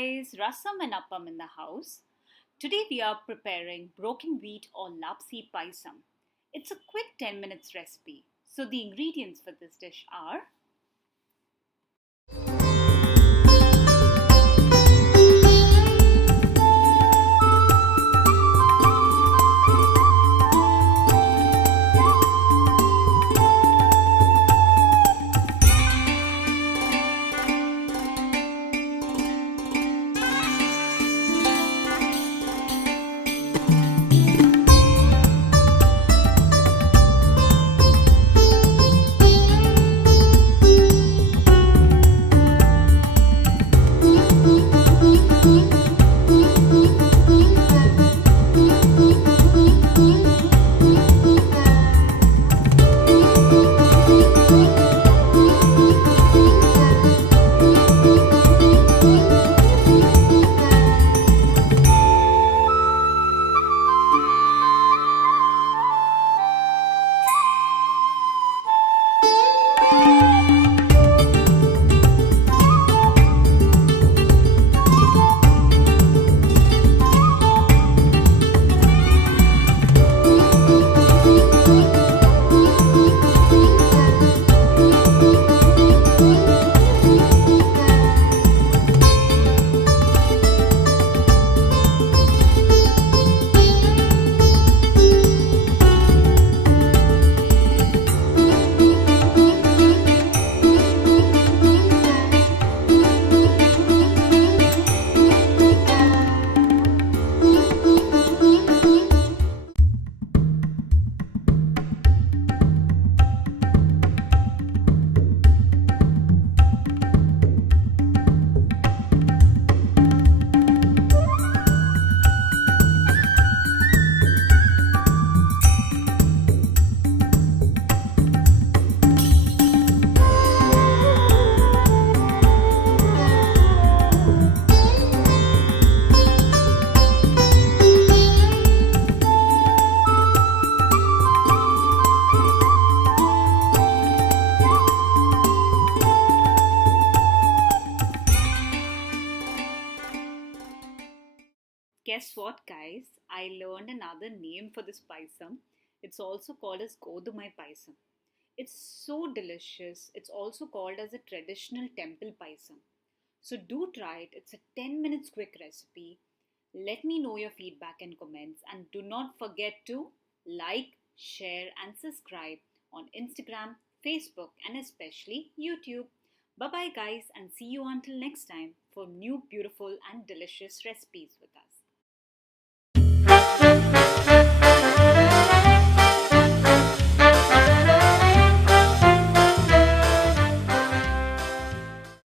guys, Rasam and Appam in the house. Today we are preparing broken wheat or Lapsi Payasam. It's a quick 10 minutes recipe. So the ingredients for this dish are Guess what, guys? I learned another name for this paisam. It's also called as Gothumai paisam. It's so delicious. It's also called as a traditional temple paisam. So do try it. It's a 10 minutes quick recipe. Let me know your feedback and comments, and do not forget to like, share and subscribe on Instagram, Facebook and especially YouTube. Bye bye guys, and see you until next time for new beautiful and delicious recipes with us.